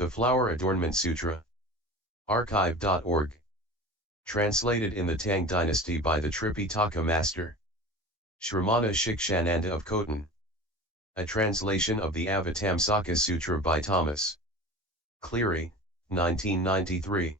The Flower Adornment Sutra. Archive.org. Translated in the Tang Dynasty by the Tripitaka Master Shramana Shikshananda of Khotan. A translation of the Avatamsaka-Sutra by Thomas Cleary, 1993.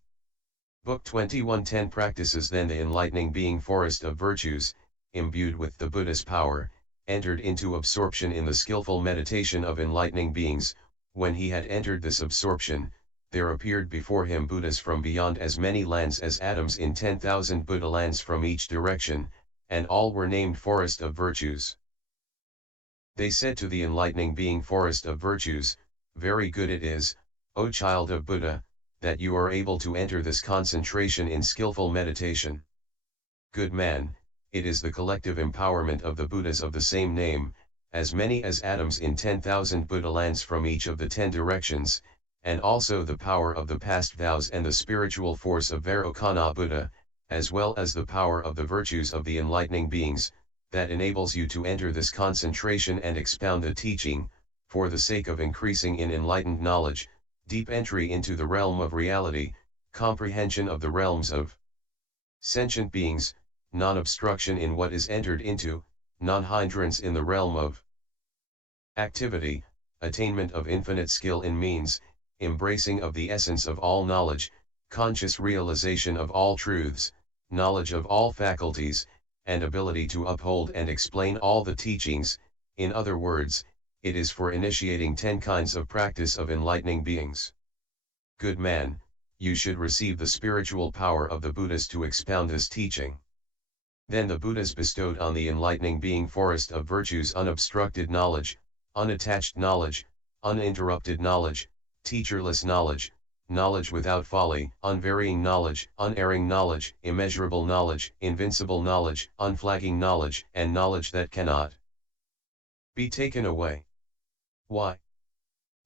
Book 21. 10 Practices. Then the enlightening being, forest of virtues, imbued with the Buddha's power, entered into absorption in the skillful meditation of enlightening beings. When he had entered this absorption, there appeared before him Buddhas from beyond as many lands as atoms in 10,000 Buddha lands from each direction, and all were named forest of virtues. They said to the enlightening being, forest of virtues, very good it is, O child of Buddha, that you are able to enter this concentration in skillful meditation. Good man, it is the collective empowerment of the Buddhas of the same name, as many as atoms in 10,000 Buddha lands from each of the 10 directions, and also the power of the past vows and the spiritual force of Vairocana Buddha, as well as the power of the virtues of the enlightening beings, that enables you to enter this concentration and expound the teaching, for the sake of increasing in enlightened knowledge, deep entry into the realm of reality, comprehension of the realms of sentient beings, non-obstruction in what is entered into, non-hindrance in the realm of activity, attainment of infinite skill in means, embracing of the essence of all knowledge, conscious realization of all truths, knowledge of all faculties, and ability to uphold and explain all the teachings. In other words, it is for initiating 10 kinds of practice of enlightening beings. Good man, you should receive the spiritual power of the Buddhas to expound this teaching. Then the Buddhas bestowed on the enlightening being, forest of virtues, unobstructed knowledge, unattached knowledge, uninterrupted knowledge, teacherless knowledge, knowledge without folly, unvarying knowledge, unerring knowledge, immeasurable knowledge, invincible knowledge, unflagging knowledge, and knowledge that cannot be taken away. Why?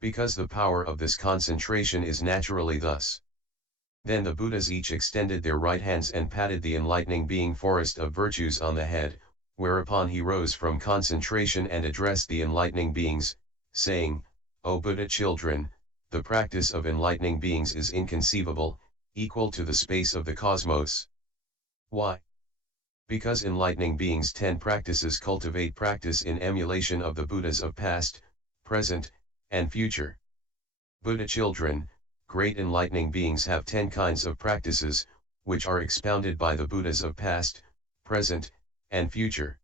Because the power of this concentration is naturally thus. Then the Buddhas each extended their right hands and patted the enlightening being, forest of virtues, on the head, whereupon he rose from concentration and addressed the enlightening beings, saying, O Buddha children, the practice of enlightening beings is inconceivable, equal to the space of the cosmos. Why? Because enlightening beings' 10 practices cultivate practice in emulation of the Buddhas of past, present, and future. Buddha children, great enlightening beings have 10 kinds of practices, which are expounded by the Buddhas of past, present, and future.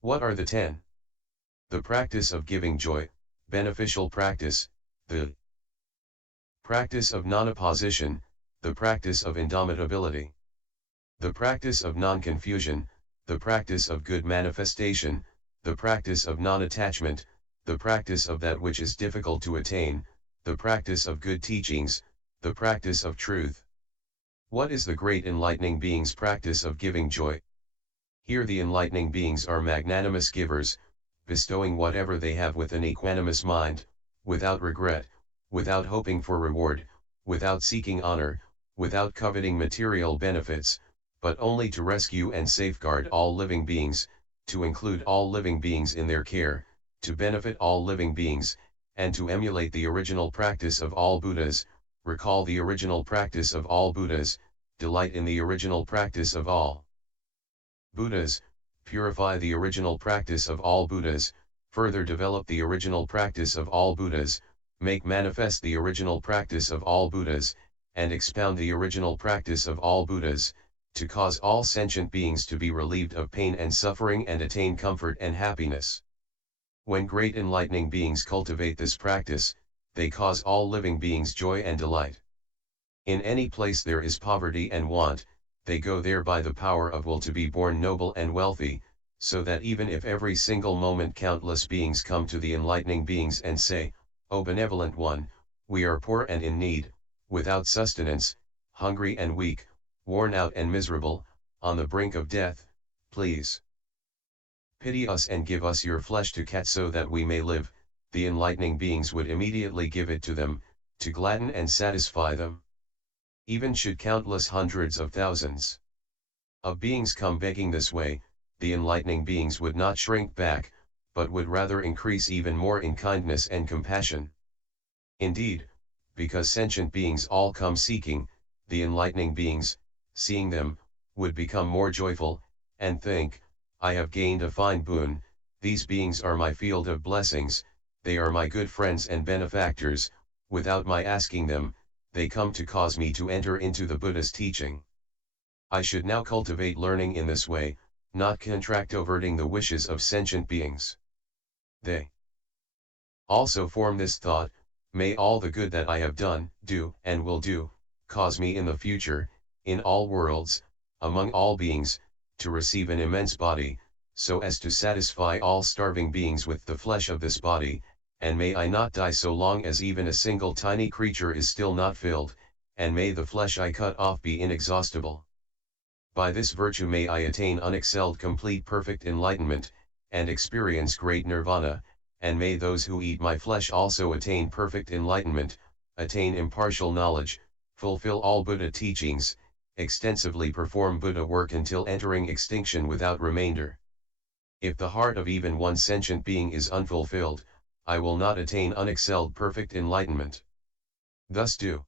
What are the 10? The practice of giving joy, beneficial practice, the practice of non-opposition, the practice of indomitability, the practice of non-confusion, the practice of good manifestation, the practice of non-attachment, the practice of that which is difficult to attain, the practice of good teachings, the practice of truth. What is the great enlightening being's practice of giving joy? Here the enlightening beings are magnanimous givers, bestowing whatever they have with an equanimous mind, without regret, without hoping for reward, without seeking honor, without coveting material benefits, but only to rescue and safeguard all living beings, to include all living beings in their care, to benefit all living beings, and to emulate the original practice of all Buddhas, recall the original practice of all Buddhas, delight in the original practice of all Buddhas, purify the original practice of all Buddhas, further develop the original practice of all Buddhas, make manifest the original practice of all Buddhas, and expound the original practice of all Buddhas, to cause all sentient beings to be relieved of pain and suffering and attain comfort and happiness. When great enlightening beings cultivate this practice, they cause all living beings joy and delight. In any place there is poverty and want, they go there by the power of will to be born noble and wealthy, so that even if every single moment countless beings come to the enlightening beings and say, O benevolent one, we are poor and in need, without sustenance, hungry and weak, worn out and miserable, on the brink of death, please pity us and give us your flesh to cat so that we may live, the enlightening beings would immediately give it to them, to gladden and satisfy them. Even should countless hundreds of thousands of beings come begging this way, the enlightening beings would not shrink back, but would rather increase even more in kindness and compassion. Indeed, because sentient beings all come seeking, the enlightening beings, seeing them, would become more joyful, and think, I have gained a fine boon, these beings are my field of blessings, they are my good friends and benefactors, without my asking them, they come to cause me to enter into the Buddha's teaching. I should now cultivate learning in this way, not controverting the wishes of sentient beings. They also form this thought, may all the good that I have done, do, and will do, cause me in the future, in all worlds, among all beings, to receive an immense body, so as to satisfy all starving beings with the flesh of this body, and may I not die so long as even a single tiny creature is still not filled, and may the flesh I cut off be inexhaustible. By this virtue may I attain unexcelled complete perfect enlightenment, and experience great nirvana, and may those who eat my flesh also attain perfect enlightenment, attain impartial knowledge, fulfill all Buddha teachings, extensively perform Buddha work until entering extinction without remainder. If the heart of even one sentient being is unfulfilled, I will not attain unexcelled perfect enlightenment. Thus do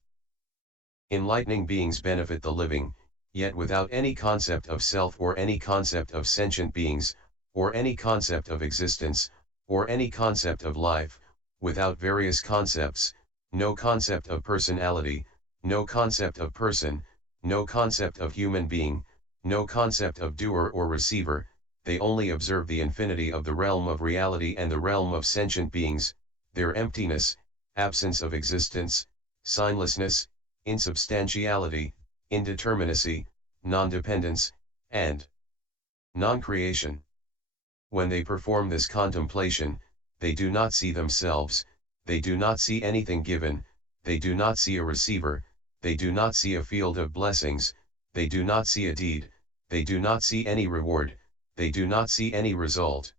enlightening beings benefit the living, yet without any concept of self or any concept of sentient beings, or any concept of existence, or any concept of life, without various concepts, no concept of personality, no concept of person, no concept of human being, no concept of doer or receiver, they only observe the infinity of the realm of reality and the realm of sentient beings, their emptiness, absence of existence, signlessness, insubstantiality, indeterminacy, non-dependence, and non-creation. When they perform this contemplation, they do not see themselves, they do not see anything given, they do not see a receiver, they do not see a field of blessings, they do not see a deed, they do not see any reward, they do not see any result.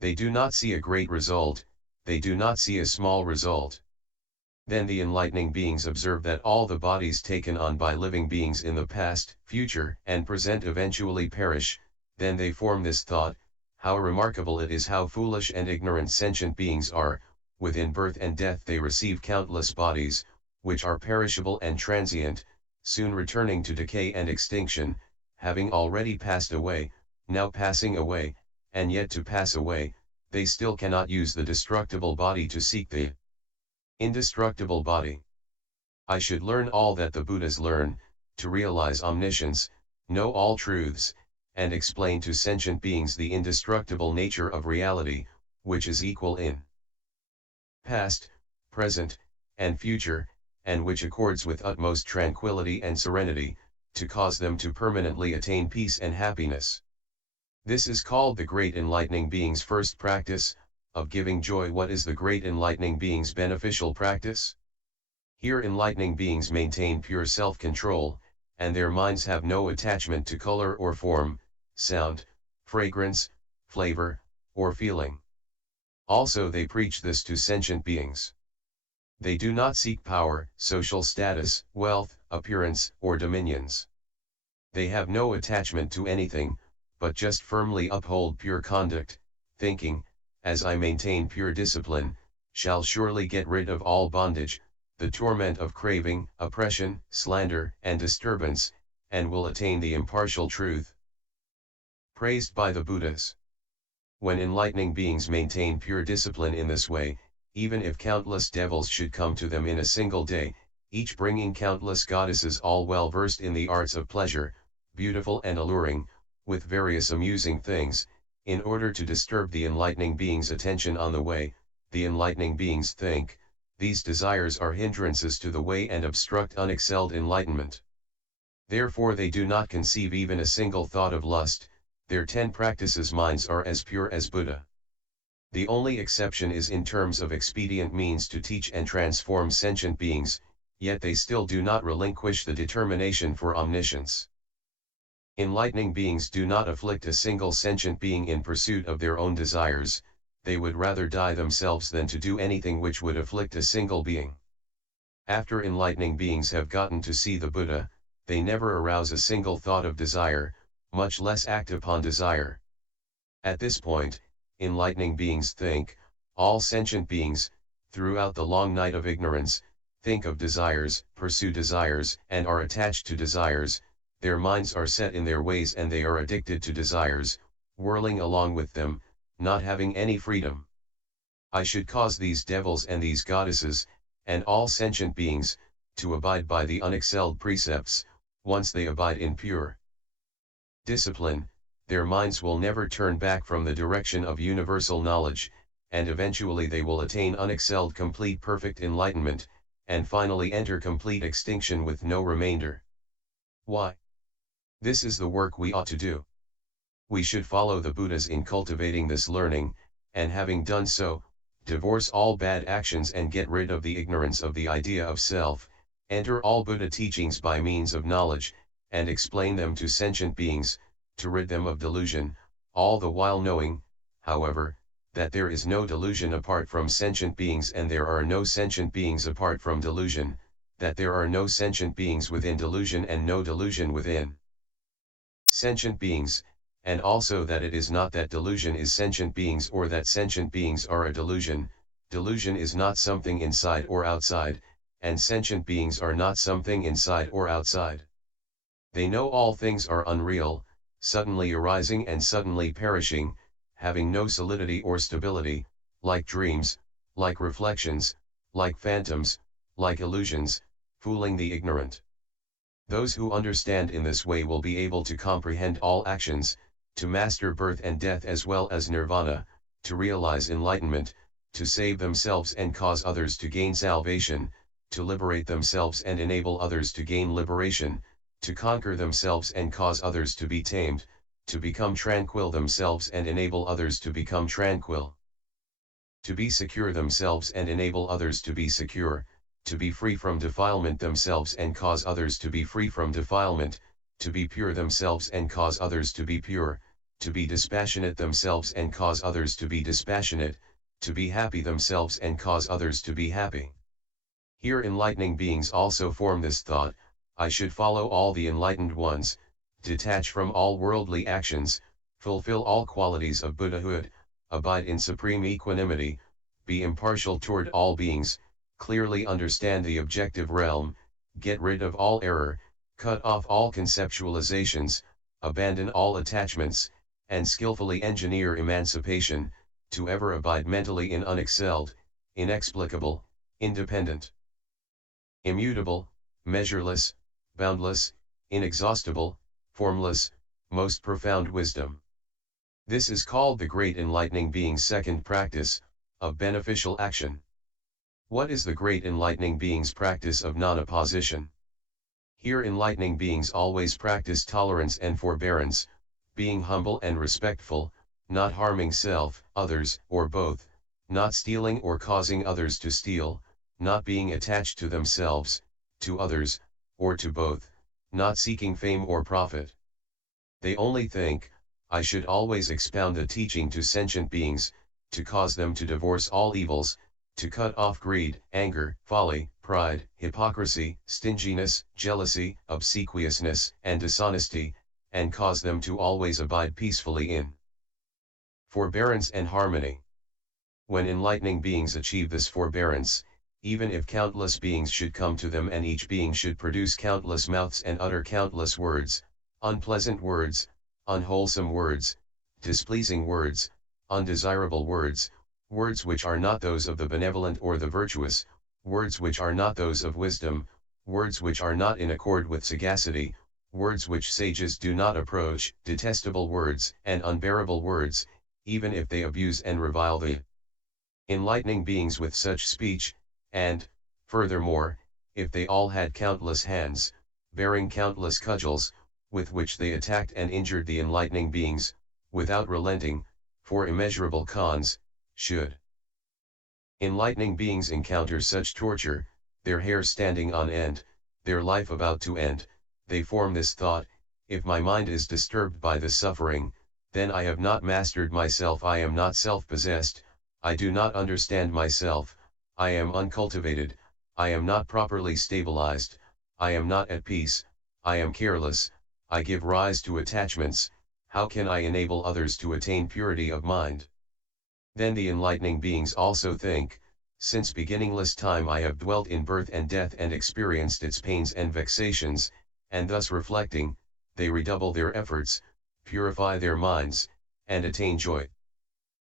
They do not see a great result, they do not see a small result. Then the enlightening beings observe that all the bodies taken on by living beings in the past, future, and present eventually perish, then they form this thought, how remarkable it is how foolish and ignorant sentient beings are, within birth and death they receive countless bodies, which are perishable and transient, soon returning to decay and extinction, having already passed away, now passing away, and yet to pass away, they still cannot use the destructible body to seek the indestructible body. I should learn all that the Buddhas learn, to realize omniscience, know all truths, and explain to sentient beings the indestructible nature of reality, which is equal in past, present, and future, and which accords with utmost tranquility and serenity, to cause them to permanently attain peace and happiness. This is called the great enlightening being's first practice, of giving joy. What is the great enlightening being's beneficial practice? Here enlightening beings maintain pure self-control, and their minds have no attachment to color or form, sound, fragrance, flavor, or feeling. Also they preach this to sentient beings. They do not seek power, social status, wealth, appearance, or dominions. They have no attachment to anything, but just firmly uphold pure conduct, thinking, as I maintain pure discipline, shall surely get rid of all bondage, the torment of craving, oppression, slander, and disturbance, and will attain the impartial truth. Praised by the Buddhas. When enlightening beings maintain pure discipline in this way, even if countless devils should come to them in a single day, each bringing countless goddesses all well versed in the arts of pleasure, beautiful and alluring, with various amusing things, in order to disturb the enlightening being's attention on the way, the enlightening beings think, these desires are hindrances to the way and obstruct unexcelled enlightenment. Therefore they do not conceive even a single thought of lust, their 10 practices minds are as pure as Buddha. The only exception is in terms of expedient means to teach and transform sentient beings, yet they still do not relinquish the determination for omniscience. Enlightening beings do not afflict a single sentient being in pursuit of their own desires, they would rather die themselves than to do anything which would afflict a single being. After enlightening beings have gotten to see the Buddha, they never arouse a single thought of desire, much less act upon desire. At this point, enlightening beings think, all sentient beings, throughout the long night of ignorance, think of desires, pursue desires, and are attached to desires. Their minds are set in their ways and they are addicted to desires, whirling along with them, not having any freedom. I should cause these devils and these goddesses, and all sentient beings, to abide by the unexcelled precepts. Once they abide in pure discipline, their minds will never turn back from the direction of universal knowledge, and eventually they will attain unexcelled complete perfect enlightenment, and finally enter complete extinction with no remainder. Why? This is the work we ought to do. We should follow the Buddhas in cultivating this learning, and having done so, divorce all bad actions and get rid of the ignorance of the idea of self, enter all Buddha teachings by means of knowledge, and explain them to sentient beings, to rid them of delusion, all the while knowing, however, that there is no delusion apart from sentient beings and there are no sentient beings apart from delusion, that there are no sentient beings within delusion and no delusion within sentient beings, and also that it is not that delusion is sentient beings or that sentient beings are a delusion. Delusion is not something inside or outside, and sentient beings are not something inside or outside. They know all things are unreal, suddenly arising and suddenly perishing, having no solidity or stability, like dreams, like reflections, like phantoms, like illusions, fooling the ignorant. Those who understand in this way will be able to comprehend all actions, to master birth and death as well as nirvana, to realize enlightenment, to save themselves and cause others to gain salvation, to liberate themselves and enable others to gain liberation, to conquer themselves and cause others to be tamed, to become tranquil themselves and enable others to become tranquil, to be secure themselves and enable others to be secure, to be free from defilement themselves and cause others to be free from defilement, to be pure themselves and cause others to be pure, to be dispassionate themselves and cause others to be dispassionate, to be happy themselves and cause others to be happy. Here enlightening beings also form this thought: I should follow all the enlightened ones, detach from all worldly actions, fulfill all qualities of Buddhahood, abide in supreme equanimity, be impartial toward all beings, clearly understand the objective realm, get rid of all error, cut off all conceptualizations, abandon all attachments, and skillfully engineer emancipation, to ever abide mentally in unexcelled, inexplicable, independent, immutable, measureless, boundless, inexhaustible, formless, most profound wisdom. This is called the great enlightening being's second practice, of beneficial action. What is the great enlightening being's practice of non-opposition? Here enlightening beings always practice tolerance and forbearance, being humble and respectful, not harming self, others, or both, not stealing or causing others to steal, not being attached to themselves, to others, or to both, not seeking fame or profit. They only think, I should always expound the teaching to sentient beings, to cause them to divorce all evils, to cut off greed, anger, folly, pride, hypocrisy, stinginess, jealousy, obsequiousness, and dishonesty, and cause them to always abide peacefully in forbearance and harmony. When enlightening beings achieve this forbearance, even if countless beings should come to them and each being should produce countless mouths and utter countless words, unpleasant words, unwholesome words, displeasing words, undesirable words, words which are not those of the benevolent or the virtuous, words which are not those of wisdom, words which are not in accord with sagacity, words which sages do not approach, detestable words and unbearable words, even if they abuse and revile the enlightening beings with such speech, and, furthermore, if they all had countless hands, bearing countless cudgels, with which they attacked and injured the enlightening beings, without relenting, for immeasurable cons, should enlightening beings encounter such torture, their hair standing on end, their life about to end, they form this thought: if my mind is disturbed by this suffering, then I have not mastered myself, I am not self-possessed, I do not understand myself, I am uncultivated, I am not properly stabilized, I am not at peace, I am careless, I give rise to attachments, how can I enable others to attain purity of mind? Then the enlightening beings also think, Since beginningless time I have dwelt in birth and death and experienced its pains and vexations, and thus reflecting, they redouble their efforts, purify their minds, and attain joy.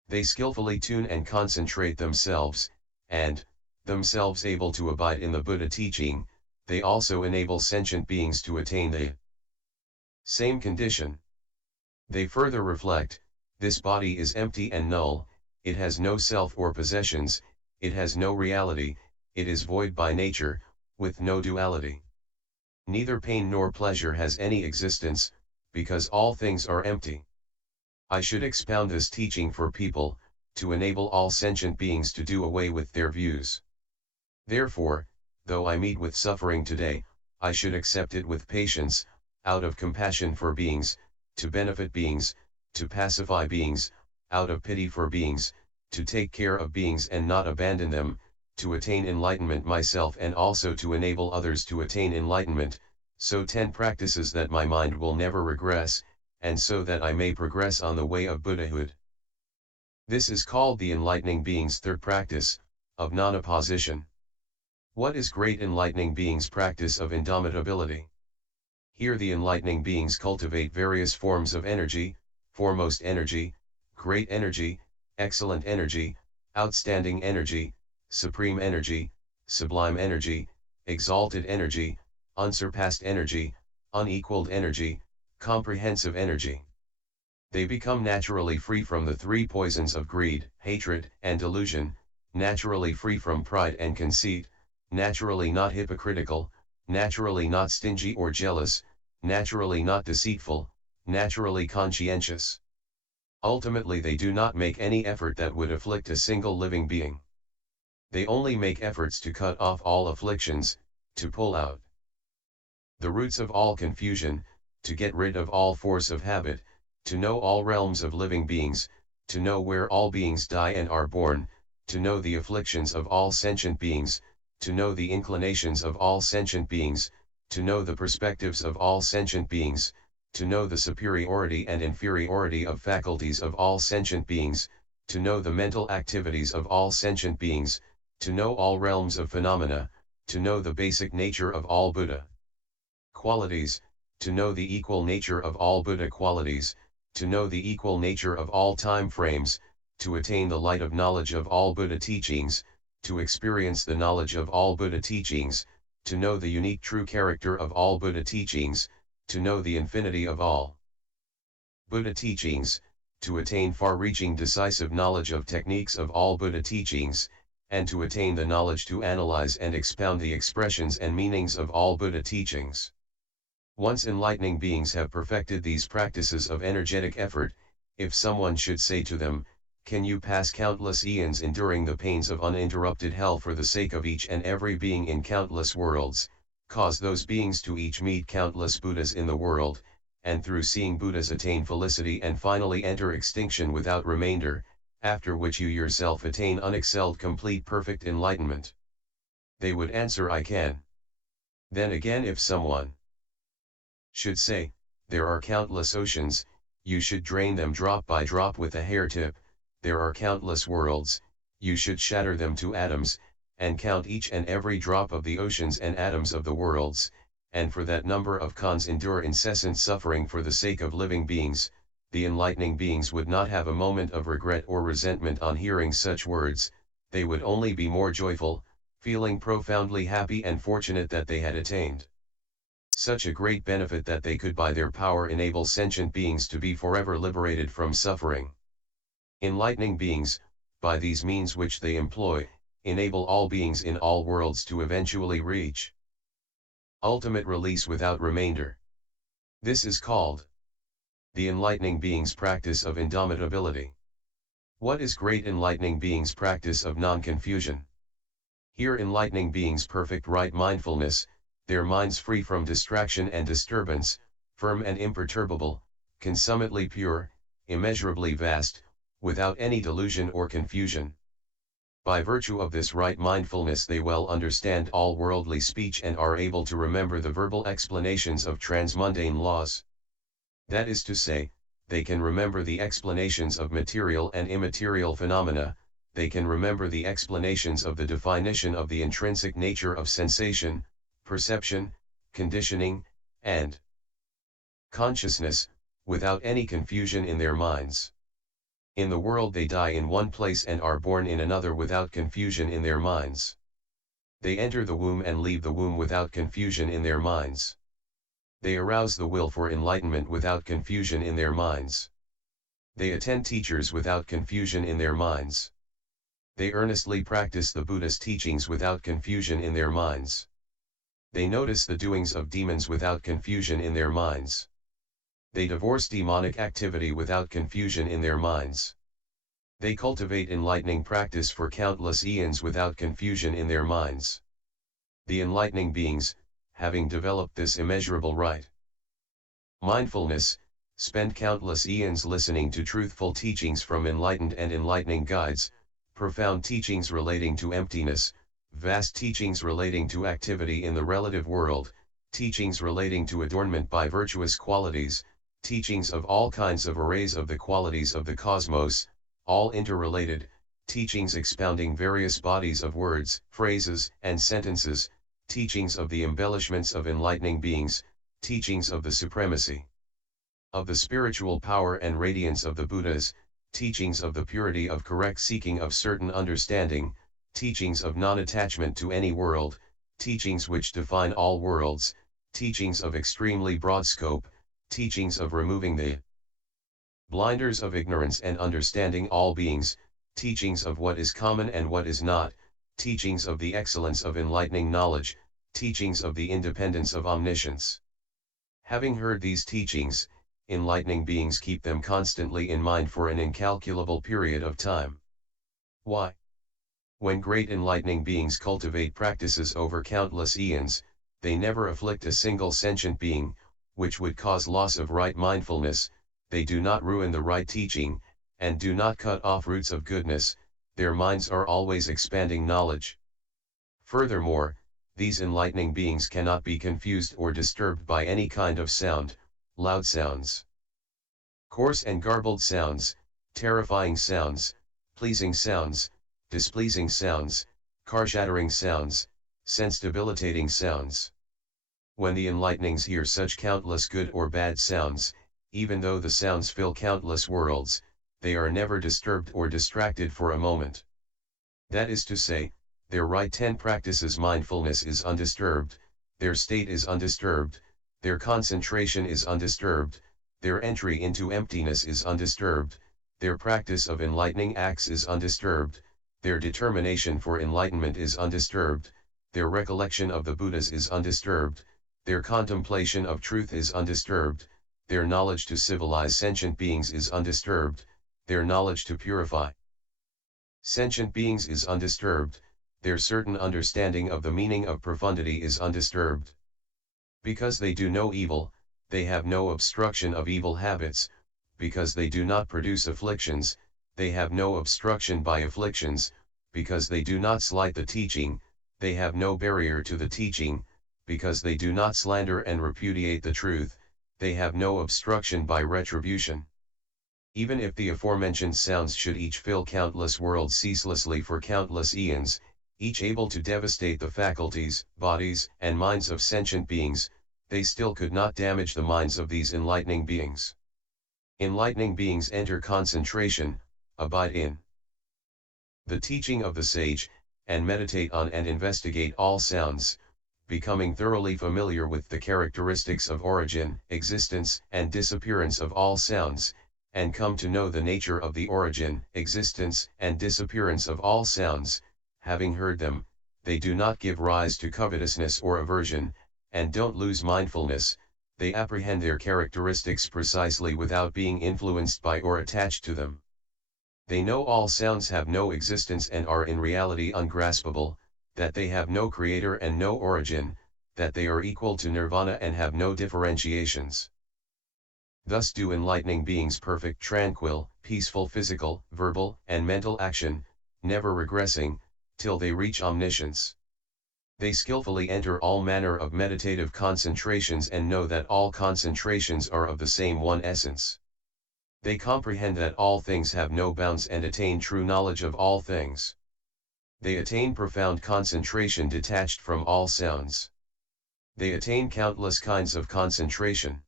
They skillfully tune and concentrate themselves, and, themselves able to abide in the Buddha teaching, they also enable sentient beings to attain the same condition. They further reflect, this body is empty and null, it has no self or possessions, it has no reality, it is void by nature, with no duality. Neither pain nor pleasure has any existence, because all things are empty. I should expound this teaching for people, to enable all sentient beings to do away with their views. Therefore, though I meet with suffering today, I should accept it with patience, out of compassion for beings, to benefit beings, to pacify beings, out of pity for beings, to take care of beings and not abandon them, to attain enlightenment myself and also to enable others to attain enlightenment, so 10 practices that my mind will never regress, and so that I may progress on the way of Buddhahood. This is called the enlightening being's third practice, of non-opposition. What is great enlightening being's practice of indomitability? Here the enlightening beings cultivate various forms of energy, foremost energy, great energy, excellent energy, outstanding energy, supreme energy, sublime energy, exalted energy, unsurpassed energy, unequaled energy, comprehensive energy. They become naturally free from the 3 poisons of greed, hatred, and delusion, naturally free from pride and conceit, naturally not hypocritical, naturally not stingy or jealous, naturally not deceitful, naturally conscientious. Ultimately they do not make any effort that would afflict a single living being. They only make efforts to cut off all afflictions, to pull out the roots of all confusion, to get rid of all force of habit, to know all realms of living beings, to know where all beings die and are born, to know the afflictions of all sentient beings, to know the inclinations of all sentient beings, to know the perspectives of all sentient beings, to know the superiority and inferiority of faculties of all sentient beings, to know the mental activities of all sentient beings, to know all realms of phenomena, to know the basic nature of all Buddha qualities, to know the equal nature of all Buddha qualities, to know the equal nature of all time frames, to attain the light of knowledge of all Buddha teachings, to experience the knowledge of all Buddha teachings, to know the unique true character of all Buddha teachings, to know the infinity of all Buddha teachings, to attain far-reaching decisive knowledge of techniques of all Buddha teachings, and to attain the knowledge to analyze and expound the expressions and meanings of all Buddha teachings. Once enlightening beings have perfected these practices of energetic effort, if someone should say to them, "Can you pass countless eons enduring the pains of uninterrupted hell for the sake of each and every being in countless worlds, cause those beings to each meet countless Buddhas in the world, and through seeing Buddhas attain felicity and finally enter extinction without remainder, after which you yourself attain unexcelled complete perfect enlightenment?" They would answer, "I can." Then again if someone should say, "There are countless oceans, you should drain them drop by drop with a hair tip, there are countless worlds, you should shatter them to atoms, and count each and every drop of the oceans and atoms of the worlds, and for that number of cons endure incessant suffering for the sake of living beings," the enlightening beings would not have a moment of regret or resentment on hearing such words, they would only be more joyful, feeling profoundly happy and fortunate that they had attained such a great benefit that they could by their power enable sentient beings to be forever liberated from suffering. Enlightening beings, by these means which they employ, enable all beings in all worlds to eventually reach ultimate release without remainder. This is called the enlightening being's practice of indomitability. What is great enlightening being's practice of non-confusion? Here enlightening beings perfect right mindfulness, their minds free from distraction and disturbance, firm and imperturbable, consummately pure, immeasurably vast, without any delusion or confusion. By virtue of this right mindfulness they well understand all worldly speech and are able to remember the verbal explanations of transmundane laws. That is to say, they can remember the explanations of material and immaterial phenomena, they can remember the explanations of the definition of the intrinsic nature of sensation, perception, conditioning, and consciousness, without any confusion in their minds. In the world they die in one place and are born in another without confusion in their minds. They enter the womb and leave the womb without confusion in their minds. They arouse the will for enlightenment without confusion in their minds. They attend teachers without confusion in their minds. They earnestly practice the Buddha's teachings without confusion in their minds. They notice the doings of demons without confusion in their minds. They divorce demonic activity without confusion in their minds. They cultivate enlightening practice for countless eons without confusion in their minds. The enlightening beings, having developed this immeasurable right mindfulness, spend countless eons listening to truthful teachings from enlightened and enlightening guides, profound teachings relating to emptiness, vast teachings relating to activity in the relative world, teachings relating to adornment by virtuous qualities, teachings of all kinds of arrays of the qualities of the cosmos, all interrelated, teachings expounding various bodies of words, phrases, and sentences, teachings of the embellishments of enlightening beings, teachings of the supremacy of the spiritual power and radiance of the Buddhas, teachings of the purity of correct seeking of certain understanding, teachings of non-attachment to any world, teachings which define all worlds, teachings of extremely broad scope, teachings of removing the blinders of ignorance and understanding all beings, teachings of what is common and what is not, teachings of the excellence of enlightening knowledge, teachings of the independence of omniscience. Having heard these teachings, enlightening beings keep them constantly in mind for an incalculable period of time. Why? When great enlightening beings cultivate practices over countless eons, they never afflict a single sentient being, which would cause loss of right mindfulness, they do not ruin the right teaching, and do not cut off roots of goodness, their minds are always expanding knowledge. Furthermore, these enlightening beings cannot be confused or disturbed by any kind of sound, loud sounds, coarse and garbled sounds, terrifying sounds, pleasing sounds, displeasing sounds, car-shattering sounds, sense-debilitating sounds. When the enlightenings hear such countless good or bad sounds, even though the sounds fill countless worlds, they are never disturbed or distracted for a moment. That is to say, their right 10 practices mindfulness is undisturbed, their state is undisturbed, their concentration is undisturbed, their entry into emptiness is undisturbed, their practice of enlightening acts is undisturbed, their determination for enlightenment is undisturbed, their recollection of the Buddhas is undisturbed, their contemplation of truth is undisturbed, their knowledge to civilize sentient beings is undisturbed, their knowledge to purify sentient beings is undisturbed, their certain understanding of the meaning of profundity is undisturbed. Because they do no evil, they have no obstruction of evil habits, because they do not produce afflictions, they have no obstruction by afflictions, because they do not slight the teaching, they have no barrier to the teaching, because they do not slander and repudiate the truth, they have no obstruction by retribution. Even if the aforementioned sounds should each fill countless worlds ceaselessly for countless eons, each able to devastate the faculties, bodies, and minds of sentient beings, they still could not damage the minds of these enlightening beings. Enlightening beings enter concentration, abide in the teaching of the sage, and meditate on and investigate all sounds, becoming thoroughly familiar with the characteristics of origin, existence, and disappearance of all sounds, and come to know the nature of the origin, existence, and disappearance of all sounds. Having heard them, they do not give rise to covetousness or aversion, and don't lose mindfulness, they apprehend their characteristics precisely without being influenced by or attached to them. They know all sounds have no existence and are in reality ungraspable, that they have no creator and no origin, that they are equal to nirvana and have no differentiations. Thus do enlightening beings perfect tranquil, peaceful physical, verbal, and mental action, never regressing, till they reach omniscience. They skillfully enter all manner of meditative concentrations and know that all concentrations are of the same one essence. They comprehend that all things have no bounds and attain true knowledge of all things. They attain profound concentration detached from all sounds. They attain countless kinds of concentration.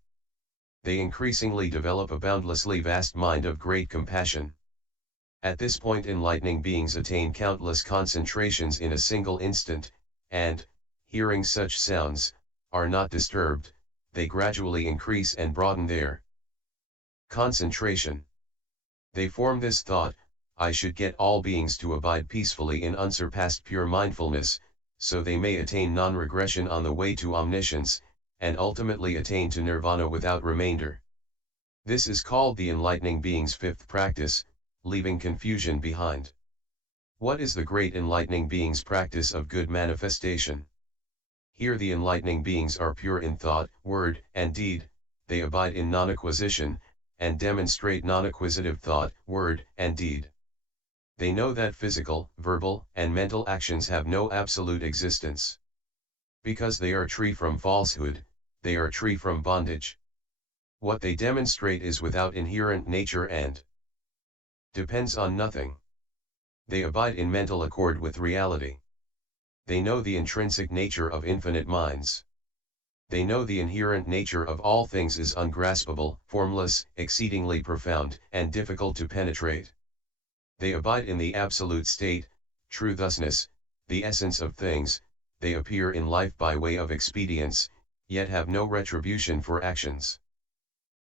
They increasingly develop a boundlessly vast mind of great compassion. At this point enlightening beings attain countless concentrations in a single instant, and, hearing such sounds, are not disturbed. They gradually increase and broaden their concentration. They form this thought, I should get all beings to abide peacefully in unsurpassed pure mindfulness, so they may attain non-regression on the way to omniscience, and ultimately attain to nirvana without remainder. This is called the enlightening being's fifth practice, leaving confusion behind. What is the great enlightening being's practice of good manifestation? Here the enlightening beings are pure in thought, word, and deed. They abide in non-acquisition, and demonstrate non-acquisitive thought, word, and deed. They know that physical, verbal, and mental actions have no absolute existence. Because they are free from falsehood, they are free from bondage. What they demonstrate is without inherent nature and depends on nothing. They abide in mental accord with reality. They know the intrinsic nature of infinite minds. They know the inherent nature of all things is ungraspable, formless, exceedingly profound, and difficult to penetrate. They abide in the absolute state, true thusness, the essence of things. They appear in life by way of expedience, yet have no retribution for actions.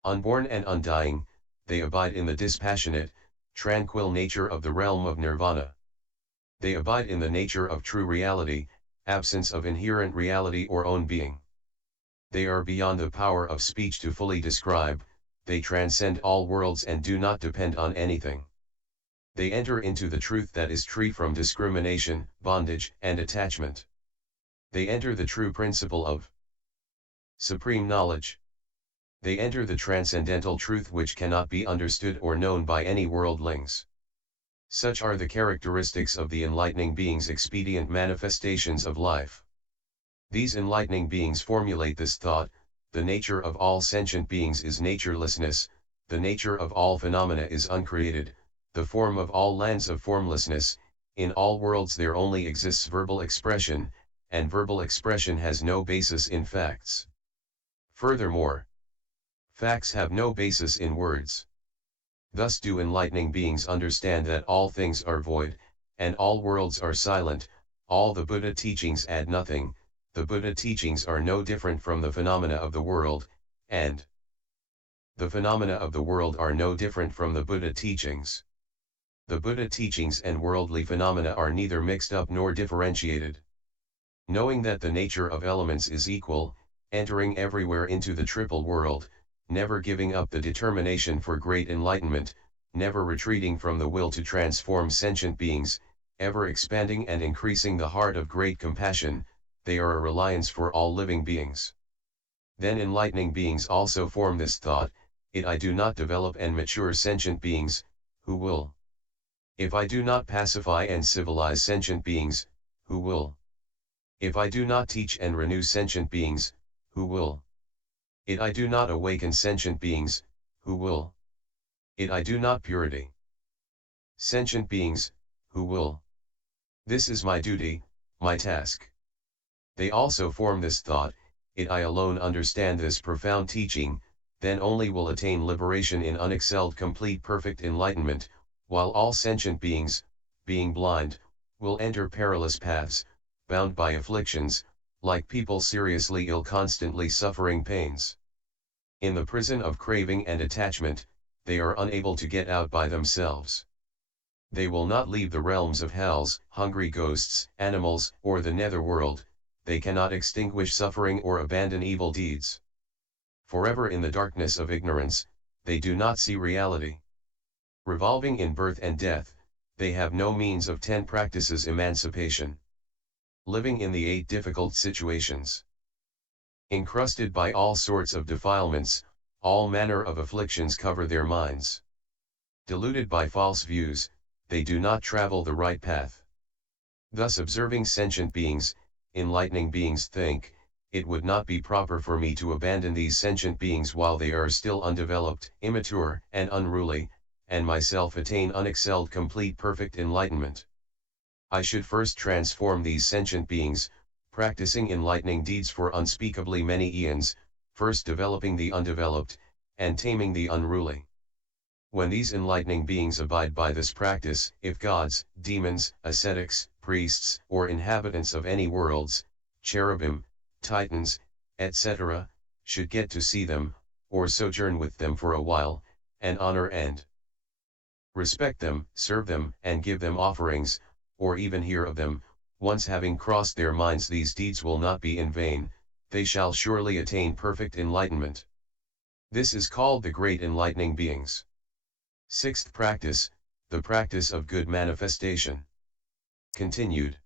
Unborn and undying, they abide in the dispassionate, tranquil nature of the realm of nirvana. They abide in the nature of true reality, absence of inherent reality or own being. They are beyond the power of speech to fully describe, they transcend all worlds and do not depend on anything. They enter into the truth that is free from discrimination, bondage, and attachment. They enter the true principle of supreme knowledge. They enter the transcendental truth which cannot be understood or known by any worldlings. Such are the characteristics of the enlightening being's expedient manifestations of life. These enlightening beings formulate this thought, the nature of all sentient beings is naturelessness, the nature of all phenomena is uncreated, the form of all lands of formlessness, in all worlds there only exists verbal expression, and verbal expression has no basis in facts. Furthermore, facts have no basis in words. Thus do enlightening beings understand that all things are void, and all worlds are silent. All the Buddha teachings add nothing, the Buddha teachings are no different from the phenomena of the world, and the phenomena of the world are no different from the Buddha teachings. The Buddha teachings and worldly phenomena are neither mixed up nor differentiated. Knowing that the nature of elements is equal, entering everywhere into the triple world, never giving up the determination for great enlightenment, never retreating from the will to transform sentient beings, ever expanding and increasing the heart of great compassion, they are a reliance for all living beings. Then enlightening beings also form this thought, I do not develop and mature sentient beings, who will? If I do not pacify and civilize sentient beings, who will? If I do not teach and renew sentient beings, who will? I do not awaken sentient beings, who will? I do not purity sentient beings, who will? This is my duty, my task. They also form this thought, I alone understand this profound teaching, then only will attain liberation in unexcelled complete perfect enlightenment, while all sentient beings, being blind, will enter perilous paths, bound by afflictions, like people seriously ill constantly suffering pains. In the prison of craving and attachment, they are unable to get out by themselves. They will not leave the realms of hells, hungry ghosts, animals, or the netherworld. They cannot extinguish suffering or abandon evil deeds. Forever in the darkness of ignorance, they do not see reality. Revolving in birth and death, they have no means of 10 practices emancipation. Living in the 8 difficult situations. Encrusted by all sorts of defilements, all manner of afflictions cover their minds. Deluded by false views, they do not travel the right path. Thus observing sentient beings, enlightening beings think, it would not be proper for me to abandon these sentient beings while they are still undeveloped, immature, and unruly, and myself attain unexcelled complete perfect enlightenment. I should first transform these sentient beings, practicing enlightening deeds for unspeakably many eons, first developing the undeveloped, and taming the unruly. When these enlightening beings abide by this practice, if gods, demons, ascetics, priests, or inhabitants of any worlds, cherubim, titans, etc., should get to see them, or sojourn with them for a while, and honor and respect them, serve them, and give them offerings, or even hear of them, once having crossed their minds these deeds will not be in vain, they shall surely attain perfect enlightenment. This is called the great enlightening beings. Sixth practice, the practice of good manifestation. Continued.